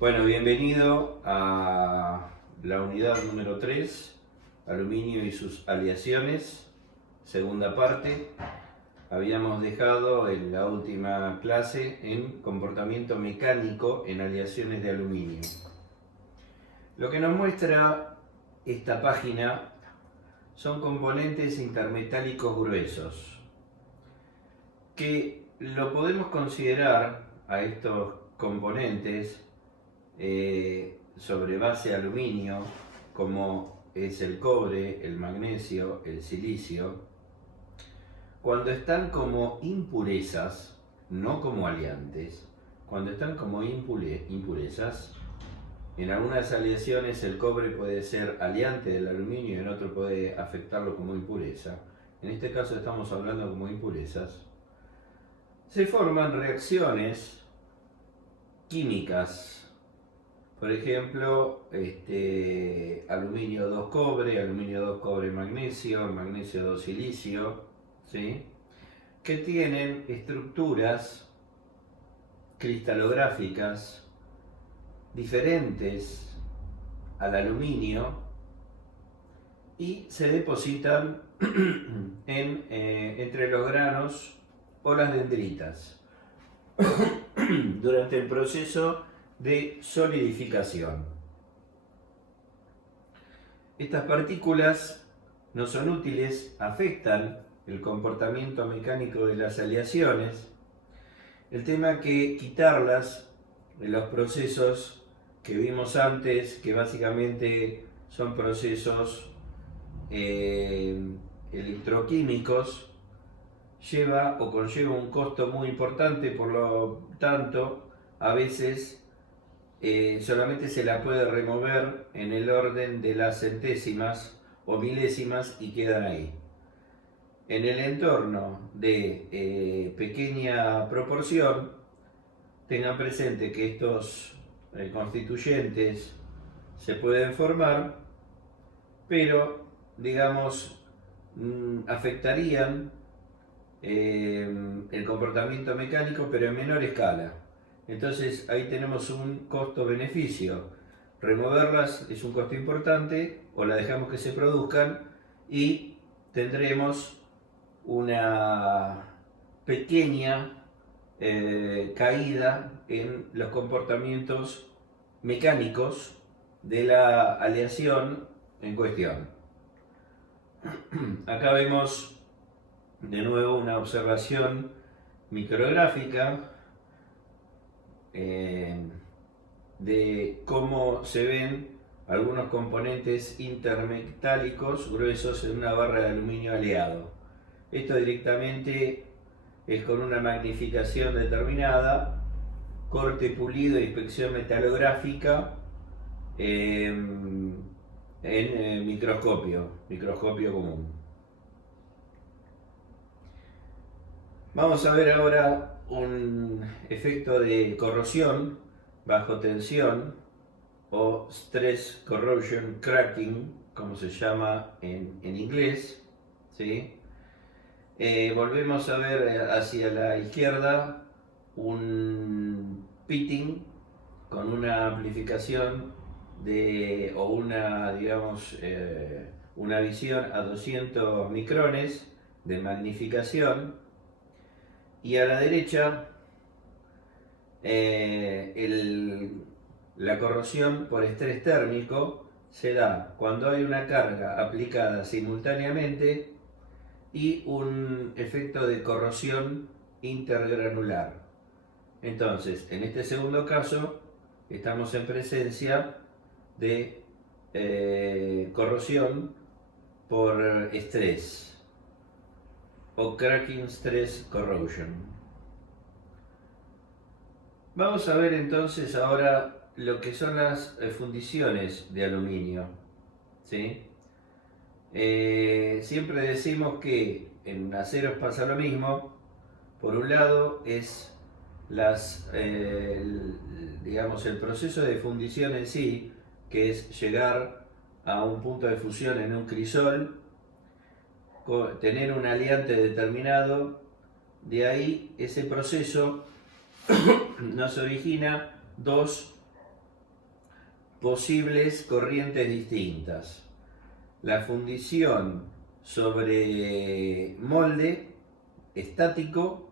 Bueno, bienvenido a la unidad número 3, aluminio y sus aleaciones, segunda parte. Habíamos dejado en la última clase en comportamiento mecánico en aleaciones de aluminio. Lo que nos muestra esta página son componentes intermetálicos gruesos, que lo podemos considerar a estos componentes sobre base aluminio, como es el cobre, el magnesio, el silicio, cuando están como impurezas, no como aleantes, cuando están como impurezas. En algunas aleaciones el cobre puede ser aleante del aluminio y en otro puede afectarlo como impureza. En este caso estamos hablando como impurezas. Se forman reacciones químicas. Por ejemplo, aluminio 2 cobre, aluminio 2 cobre magnesio, magnesio 2 silicio, ¿sí? Que tienen estructuras cristalográficas diferentes al aluminio y se depositan entre los granos o las dendritas durante el proceso de solidificación. Estas partículas no son útiles, afectan el comportamiento mecánico de las aleaciones. El tema es que quitarlas de los procesos que vimos antes, que básicamente son procesos electroquímicos, lleva o conlleva un costo muy importante, por lo tanto, a veces solamente se la puede remover en el orden de las centésimas o milésimas y quedan ahí. En el entorno de pequeña proporción, tengan presente que estos constituyentes se pueden formar, pero digamos afectarían el comportamiento mecánico, pero en menor escala. Entonces ahí tenemos un costo-beneficio. Removerlas es un costo importante, o la dejamos que se produzcan y tendremos una pequeña caída en los comportamientos mecánicos de la aleación en cuestión. Acá vemos de nuevo una observación micrográfica de cómo se ven algunos componentes intermetálicos gruesos en una barra de aluminio aleado. Esto directamente es con una magnificación determinada, corte pulido e inspección metalográfica en microscopio común. Vamos a ver ahora un efecto de corrosión bajo tensión o stress corrosion cracking, como se llama en inglés, ¿sí? Volvemos a ver hacia la izquierda un pitting con una amplificación o una, digamos, una visión a 200 micrones de magnificación, y a la derecha la corrosión por estrés térmico se da cuando hay una carga aplicada simultáneamente y un efecto de corrosión intergranular. Entonces, en este segundo caso, estamos en presencia de corrosión por estrés o cracking stress corrosion. Vamos a ver entonces ahora lo que son las fundiciones de aluminio, ¿sí? Siempre decimos que en aceros pasa lo mismo. Por un lado es digamos, el proceso de fundición en sí, que es llegar a un punto de fusión en un crisol, tener un aliante determinado. De ahí ese proceso nos origina dos posibles corrientes distintas. La fundición sobre molde estático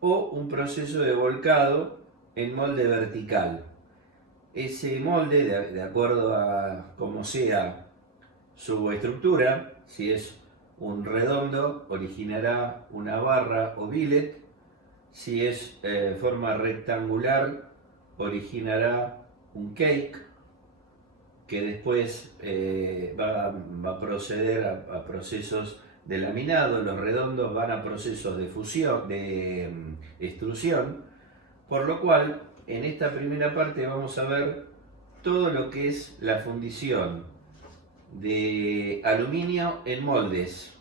o un proceso de volcado en molde vertical. Ese molde, de acuerdo a cómo sea su estructura, si es un redondo, originará una barra o billet. Si es forma rectangular, originará un cake, que después va a proceder a procesos de laminado. Los redondos van a procesos de fusión, de extrusión, por lo cual en esta primera parte vamos a ver todo lo que es la fundición de aluminio en moldes,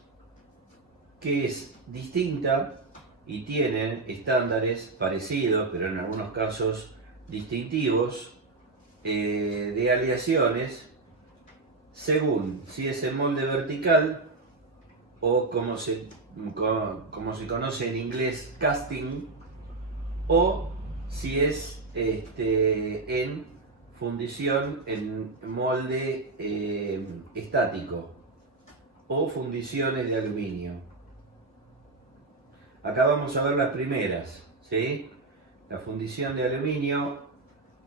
que es distinta y tienen estándares parecidos, pero en algunos casos distintivos, de aleaciones, según si es en molde vertical o como se conoce en inglés casting, o si es en fundición en molde estático o fundiciones de aluminio. Acá vamos a ver las primeras, ¿sí? La fundición de aluminio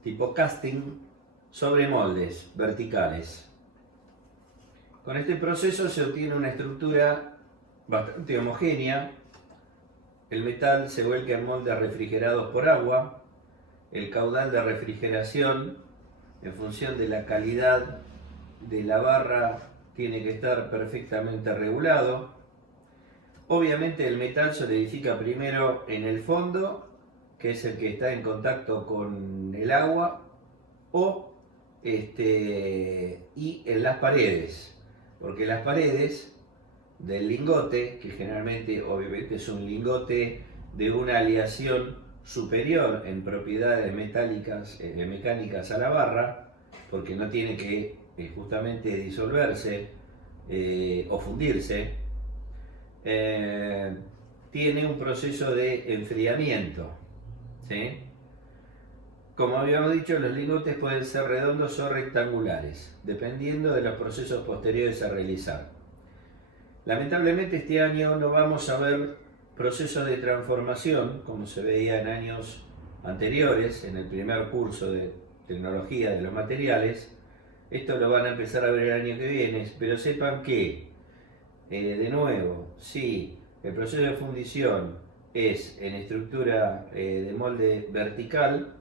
tipo casting sobre moldes verticales. Con este proceso se obtiene una estructura bastante homogénea. El metal se vuelca en moldes refrigerados por agua. El caudal de refrigeración, en función de la calidad de la barra, tiene que estar perfectamente regulado. Obviamente el metal solidifica primero en el fondo, que es el que está en contacto con el agua, y en las paredes, porque las paredes del lingote, que generalmente obviamente es un lingote de una aleación superior en propiedades mecánicas a la barra, porque no tiene que justamente disolverse o fundirse, tiene un proceso de enfriamiento, ¿sí? Como habíamos dicho, los lingotes pueden ser redondos o rectangulares, dependiendo de los procesos posteriores a realizar. Lamentablemente este año no vamos a ver procesos de transformación, como se veía en años anteriores, en el primer curso de tecnología de los materiales. Esto lo van a empezar a ver el año que viene, pero sepan que, de nuevo, si el proceso de fundición es en estructura de molde vertical,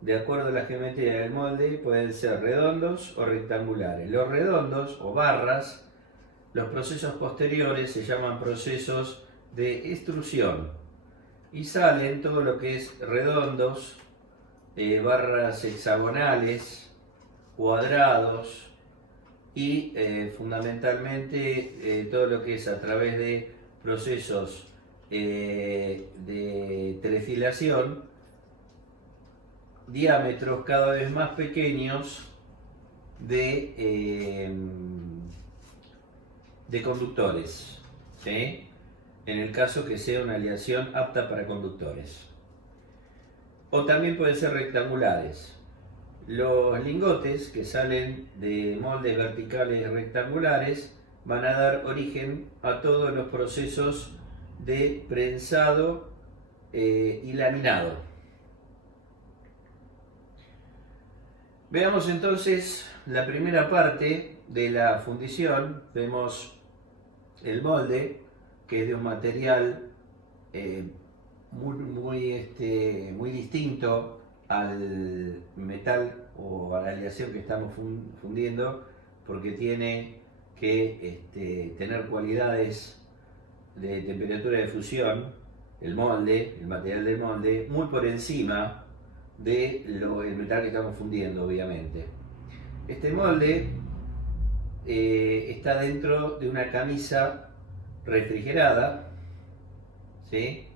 de acuerdo a la geometría del molde, pueden ser redondos o rectangulares. Los redondos o barras, los procesos posteriores se llaman procesos de extrusión y salen todo lo que es redondos, barras hexagonales, cuadrados y fundamentalmente todo lo que es a través de procesos de trefilación, diámetros cada vez más pequeños de conductores, ¿sí? En el caso que sea una aleación apta para conductores. O también pueden ser rectangulares. Los lingotes que salen de moldes verticales rectangulares van a dar origen a todos los procesos de prensado y laminado. Veamos entonces la primera parte de la fundición. Vemos el molde, que es de un material muy distinto al metal o a la aleación que estamos fundiendo, porque tiene que tener cualidades de temperatura de fusión, el material del molde, muy por encima del metal que estamos fundiendo, obviamente. Este molde está dentro de una camisa refrigerada, ¿sí?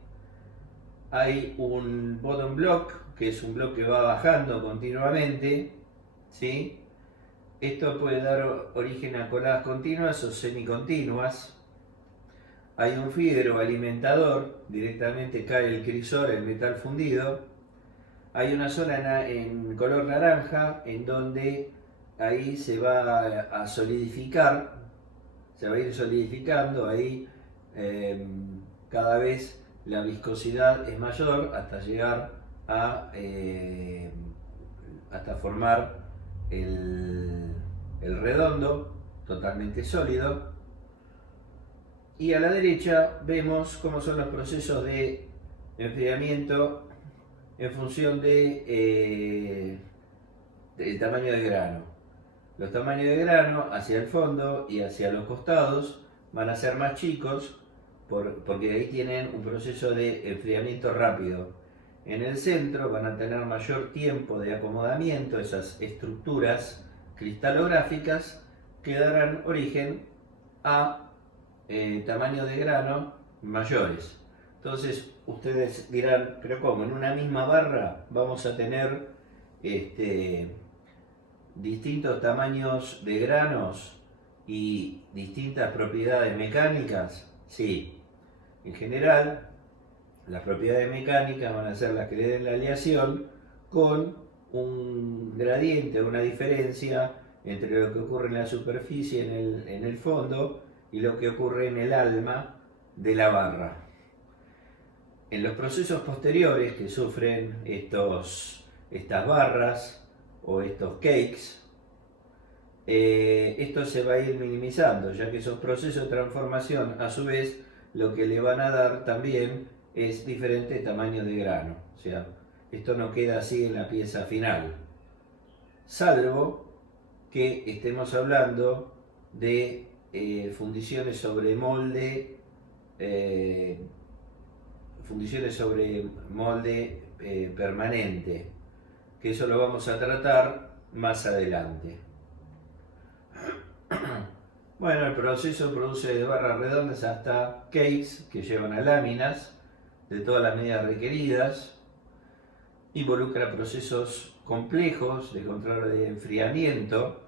Hay un bottom block, que es un bloque que va bajando continuamente, ¿sí? Esto puede dar origen a coladas continuas o semicontinuas. Hay un feeder o alimentador, directamente cae el crisol, el metal fundido. Hay una zona en color naranja en donde ahí se va a solidificar, se va a ir solidificando ahí, eh, cada vez la viscosidad es mayor hasta llegar hasta formar el redondo totalmente sólido. Y a la derecha vemos cómo son los procesos de enfriamiento en función del tamaño de grano. Los tamaños de grano hacia el fondo y hacia los costados van a ser más chicos porque ahí tienen un proceso de enfriamiento rápido. En el centro van a tener mayor tiempo de acomodamiento, esas estructuras cristalográficas que darán origen a tamaños de grano mayores. Entonces ustedes dirán, pero ¿cómo? En una misma barra vamos a tener distintos tamaños de granos y distintas propiedades mecánicas. Sí, en general las propiedades mecánicas van a ser las que le den la aleación con un gradiente, una diferencia entre lo que ocurre en la superficie, en el fondo, y lo que ocurre en el alma de la barra. En los procesos posteriores que sufren estas barras o estos cakes, esto se va a ir minimizando, ya que esos procesos de transformación a su vez lo que le van a dar también es diferente tamaño de grano. O sea, esto no queda así en la pieza final, salvo que estemos hablando de fundiciones sobre molde, permanente, que eso lo vamos a tratar más adelante. Bueno, el proceso produce de barras redondas hasta cakes que llevan a láminas de todas las medidas requeridas. Involucra procesos complejos de control de enfriamiento.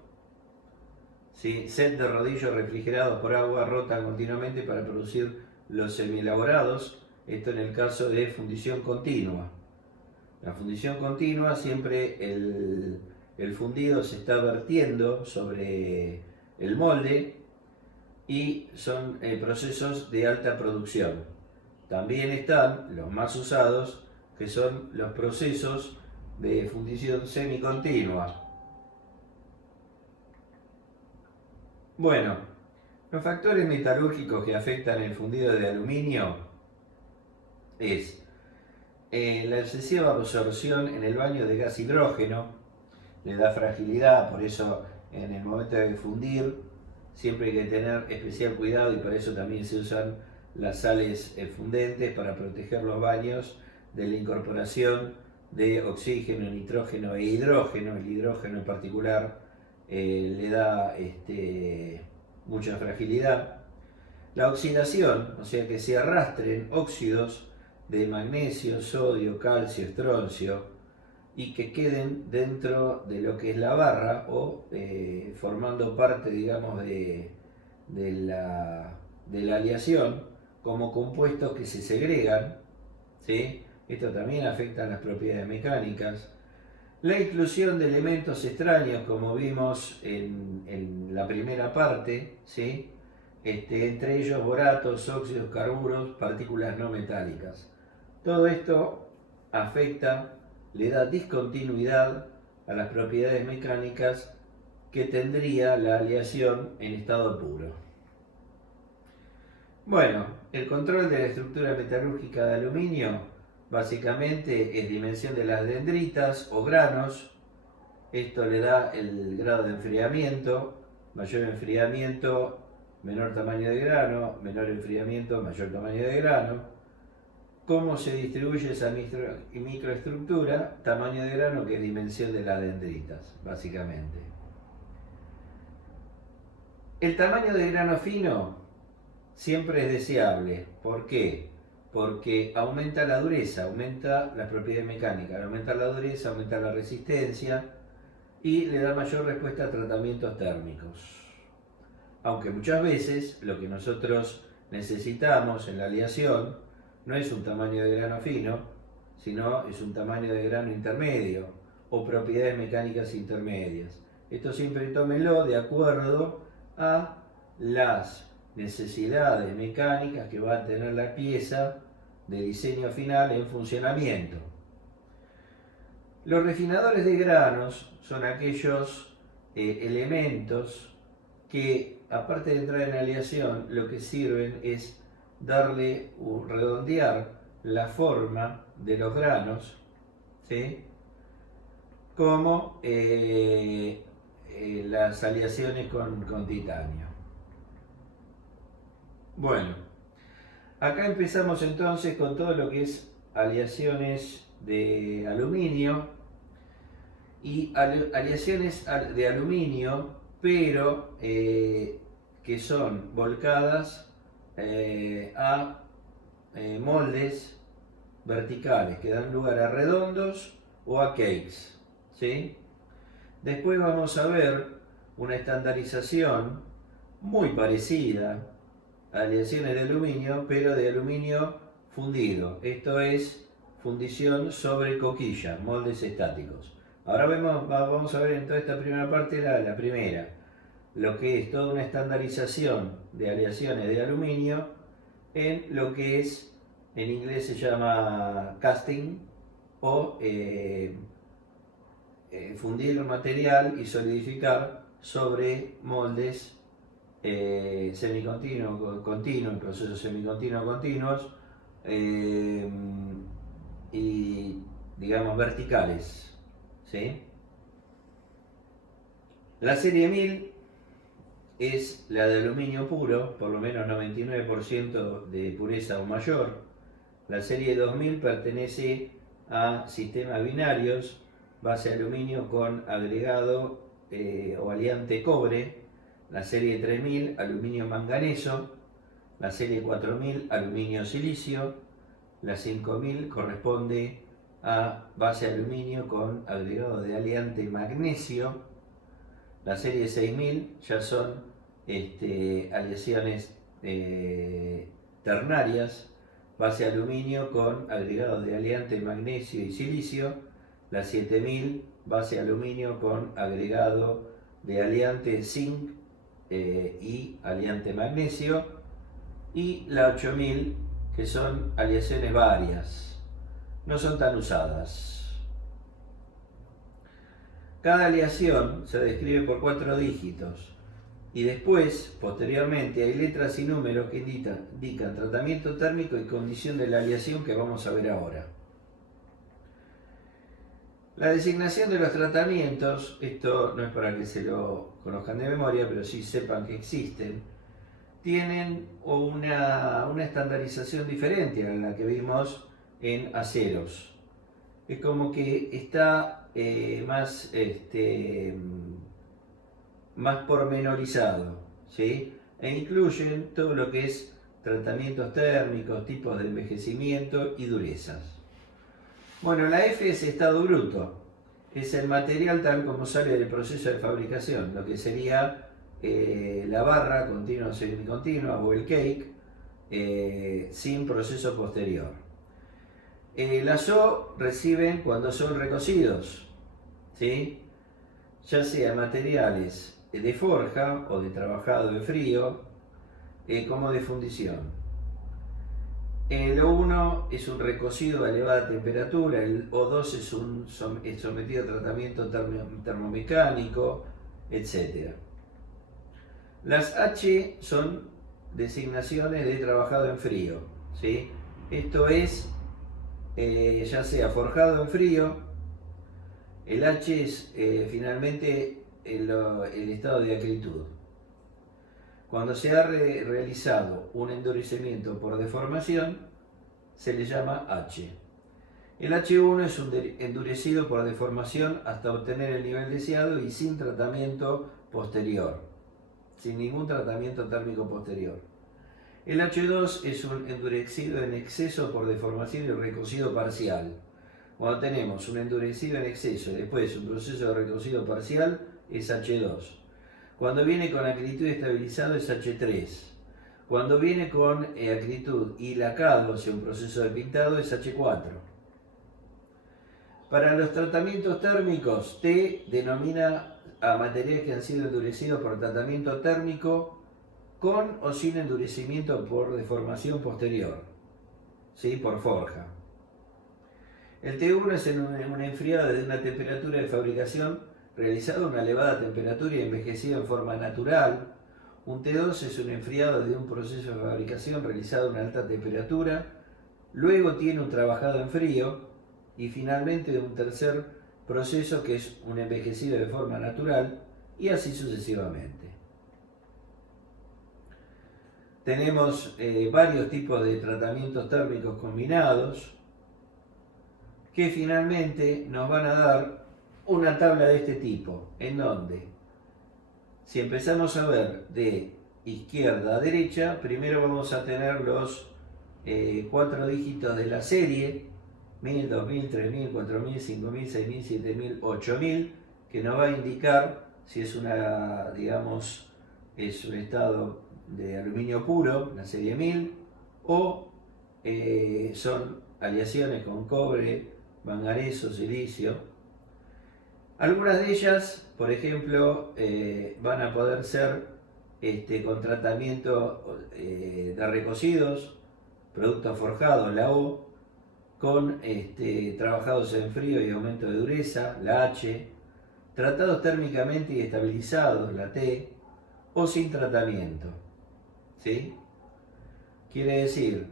¿Sí? Set de rodillos refrigerados por agua rotan continuamente para producir los semielaborados. Esto en el caso de fundición continua. La fundición continua, siempre el fundido se está vertiendo sobre el molde y son procesos de alta producción. También están los más usados, que son los procesos de fundición semicontinua. Bueno, los factores metalúrgicos que afectan el fundido de aluminio es la excesiva absorción en el baño de gas hidrógeno, le da fragilidad, por eso en el momento de fundir siempre hay que tener especial cuidado y para eso también se usan las sales fundentes para proteger los baños de la incorporación de oxígeno, nitrógeno e hidrógeno. El hidrógeno en particular le da mucha fragilidad. La oxidación, o sea que se arrastren óxidos de magnesio, sodio, calcio, estroncio y que queden dentro de lo que es la barra o formando parte, digamos, de la aleación como compuestos que se segregan, ¿sí? Esto también afecta a las propiedades mecánicas. La inclusión de elementos extraños, como vimos en la primera parte, ¿sí? Entre ellos boratos, óxidos, carburos, partículas no metálicas. Todo esto afecta, le da discontinuidad a las propiedades mecánicas que tendría la aleación en estado puro. Bueno, el control de la estructura metalúrgica de aluminio básicamente es dimensión de las dendritas o granos. Esto le da el grado de enfriamiento. Mayor enfriamiento, menor tamaño de grano. Menor enfriamiento, mayor tamaño de grano. ¿Cómo se distribuye esa microestructura? Tamaño de grano, que es dimensión de las dendritas, básicamente. El tamaño de grano fino siempre es deseable. ¿Por qué? Porque aumenta la dureza, aumenta las propiedades mecánicas. Al aumentar la dureza, aumenta la resistencia y le da mayor respuesta a tratamientos térmicos. Aunque muchas veces lo que nosotros necesitamos en la aleación no es un tamaño de grano fino, sino es un tamaño de grano intermedio o propiedades mecánicas intermedias. Esto siempre tómenlo de acuerdo a las necesidades mecánicas que va a tener la pieza de diseño final en funcionamiento. Los refinadores de granos son aquellos elementos que, aparte de entrar en aleación, lo que sirven es darle o redondear la forma de los granos, ¿sí? Como las aleaciones con titanio. Bueno, acá empezamos entonces con todo lo que es aleaciones de aluminio y aleaciones de aluminio, pero que son volcadas a moldes verticales que dan lugar a redondos o a cakes, ¿sí? Después vamos a ver una estandarización muy parecida a aleaciones de aluminio, pero de aluminio fundido. Esto es fundición sobre coquilla, moldes estáticos. Ahora vamos a ver en toda esta primera parte la primera, lo que es toda una estandarización de aleaciones de aluminio en lo que es, en inglés se llama casting, o fundir el material y solidificar sobre moldes semicontinuos, continuos, procesos semicontinuos continuos y, digamos, verticales, ¿sí? La serie 1000 es la de aluminio puro, por lo menos 99% de pureza o mayor. La serie 2000 pertenece a sistemas binarios, base aluminio con agregado o aliante cobre. La serie 3000, aluminio manganeso. La serie 4000, aluminio silicio. La 5000 corresponde a base aluminio con agregado de aliante magnesio. La serie 6000 ya son aleaciones ternarias, base aluminio con agregado de aliante magnesio y silicio. La 7000, base aluminio con agregado de aliante zinc y aliante magnesio. Y la 8000, que son aleaciones varias, no son tan usadas. Cada aleación se describe por 4 dígitos y después, posteriormente, hay letras y números que indican tratamiento térmico y condición de la aleación que vamos a ver ahora. La designación de los tratamientos, esto no es para que se lo conozcan de memoria, pero sí sepan que existen, tienen una estandarización diferente a la que vimos en aceros. Es como que está más pormenorizado, ¿sí? E incluyen todo lo que es tratamientos térmicos, tipos de envejecimiento y durezas. Bueno, la F es estado bruto, es el material tal como sale del proceso de fabricación, lo que sería la barra continua o semicontinua o el cake sin proceso posterior. Las O reciben cuando son recocidos, ¿sí? Ya sea materiales de forja o de trabajado de frío, como de fundición. El O1 es un recocido a elevada temperatura, el O2 es sometido a tratamiento termomecánico, etc. Las H son designaciones de trabajado en frío, ¿sí? Esto es ya sea forjado en frío. El H es finalmente el estado de acritud. Cuando se ha realizado un endurecimiento por deformación, se le llama H. El H1 es un endurecido por deformación hasta obtener el nivel deseado y sin tratamiento posterior, sin ningún tratamiento térmico posterior. El H2 es un endurecido en exceso por deformación y recocido parcial. Cuando tenemos un endurecido en exceso y después un proceso de recocido parcial, es H2. Cuando viene con acritud estabilizado es H3. Cuando viene con acritud y lacado, o sea, un proceso de pintado, es H4. Para los tratamientos térmicos, T denomina a materiales que han sido endurecidos por tratamiento térmico con o sin endurecimiento por deformación posterior, ¿sí? Por forja. El T1 es un enfriado desde una temperatura de fabricación realizado a una elevada temperatura y envejecido en forma natural. Un T2 es un enfriado de un proceso de fabricación realizado a una alta temperatura. Luego tiene un trabajado en frío y finalmente un tercer proceso que es un envejecido de forma natural y así sucesivamente. Tenemos varios tipos de tratamientos térmicos combinados que finalmente nos van a dar una tabla de este tipo, en donde si empezamos a ver de izquierda a derecha, primero vamos a tener los 4 dígitos de la serie, 1000, 2000, 3000, 4000, 5000, 6000, 7000, 8000, que nos va a indicar si es una, digamos, es un estado de aluminio puro, la serie 1000, o son aleaciones con cobre, manganeso, silicio. Algunas de ellas, por ejemplo, van a poder ser con tratamiento de recocidos, productos forjados, la O, con trabajados en frío y aumento de dureza, la H, tratados térmicamente y estabilizados, la T, o sin tratamiento. ¿Sí? Quiere decir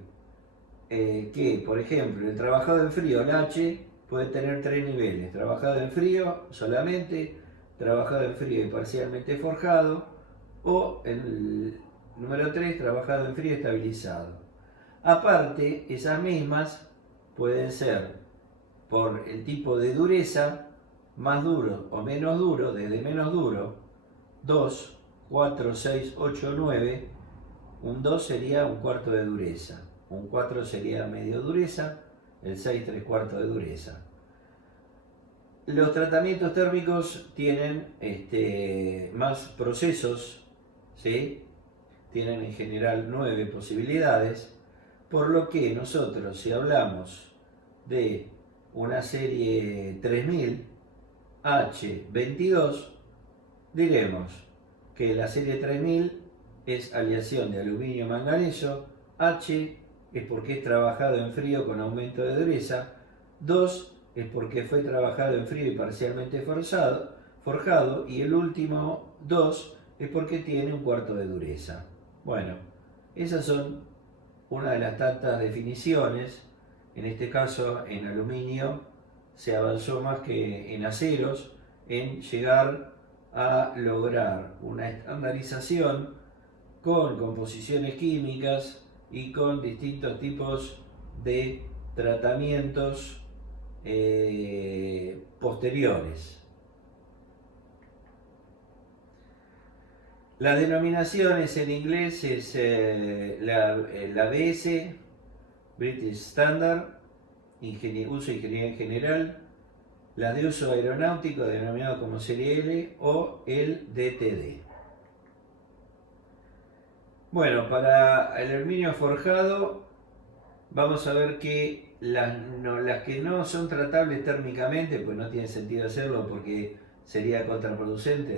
que, por ejemplo, el trabajado en frío, el H, puede tener 3 niveles: trabajado en frío solamente, trabajado en frío y parcialmente forjado, o el número 3, trabajado en frío estabilizado. Aparte, esas mismas pueden ser por el tipo de dureza, más duro o menos duro, desde menos duro, 2, 4, 6, 8, 9. Un 2 sería un cuarto de dureza, un 4 sería medio dureza, el 6 tres cuartos de dureza. Los tratamientos térmicos tienen más procesos, ¿sí? Tienen en general 9 posibilidades, por lo que nosotros, si hablamos de una serie 3000 H22, diremos que la serie 3000 es aleación de aluminio manganeso, H es porque es trabajado en frío con aumento de dureza, 2 es porque fue trabajado en frío y parcialmente forjado, y el último 2 es porque tiene un cuarto de dureza. Bueno, esas son una de las tantas definiciones. En este caso, en aluminio se avanzó más que en aceros en llegar a lograr una estandarización con composiciones químicas y con distintos tipos de tratamientos posteriores. Las denominaciones en inglés es la BS, British Standard, uso de ingeniería en general, las de uso aeronáutico denominado como serie L, o el DTD. Bueno, para el aluminio forjado vamos a ver que las que no son tratables térmicamente, pues no tiene sentido hacerlo porque sería contraproducente,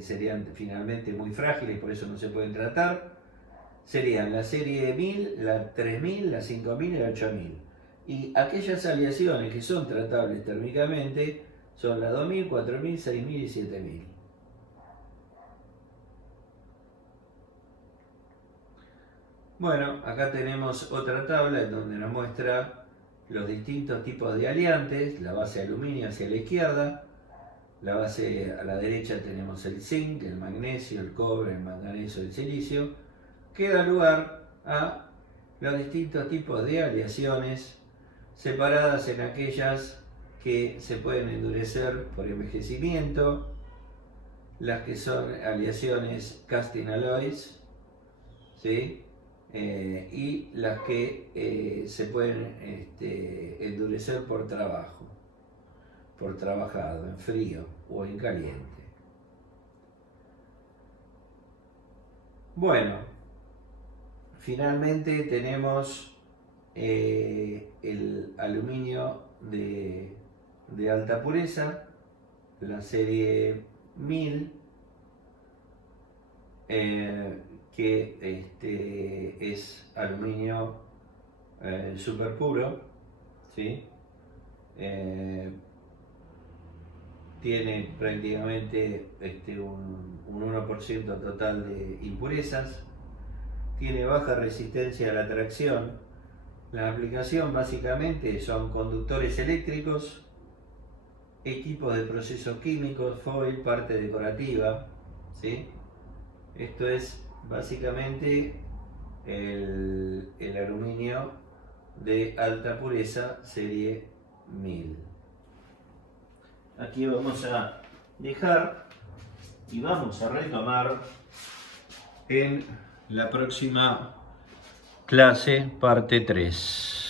serían finalmente muy frágiles, por eso no se pueden tratar. Serían la serie 1000, la 3000, la 5000 y la 8000. Y aquellas aleaciones que son tratables térmicamente son la 2000, 4000, 6000 y 7000. Bueno, acá tenemos otra tabla en donde nos muestra los distintos tipos de aliantes, la base de aluminio hacia la izquierda, la base a la derecha tenemos el zinc, el magnesio, el cobre, el manganeso, el silicio, que da lugar a los distintos tipos de aleaciones separadas en aquellas que se pueden endurecer por envejecimiento, las que son aleaciones casting alloys, ¿sí? Y las que se pueden endurecer por trabajo, por trabajado, en frío o en caliente. Bueno, finalmente tenemos el aluminio de alta pureza, la serie 1000, que es aluminio super puro, ¿sí? Tiene prácticamente un 1% total de impurezas, tiene baja resistencia a la tracción. La aplicación básicamente son conductores eléctricos, equipos de procesos químicos, foil, parte decorativa, ¿sí? Esto es básicamente el aluminio de alta pureza serie 1000. Aquí vamos a dejar y vamos a retomar en la próxima clase, parte 3.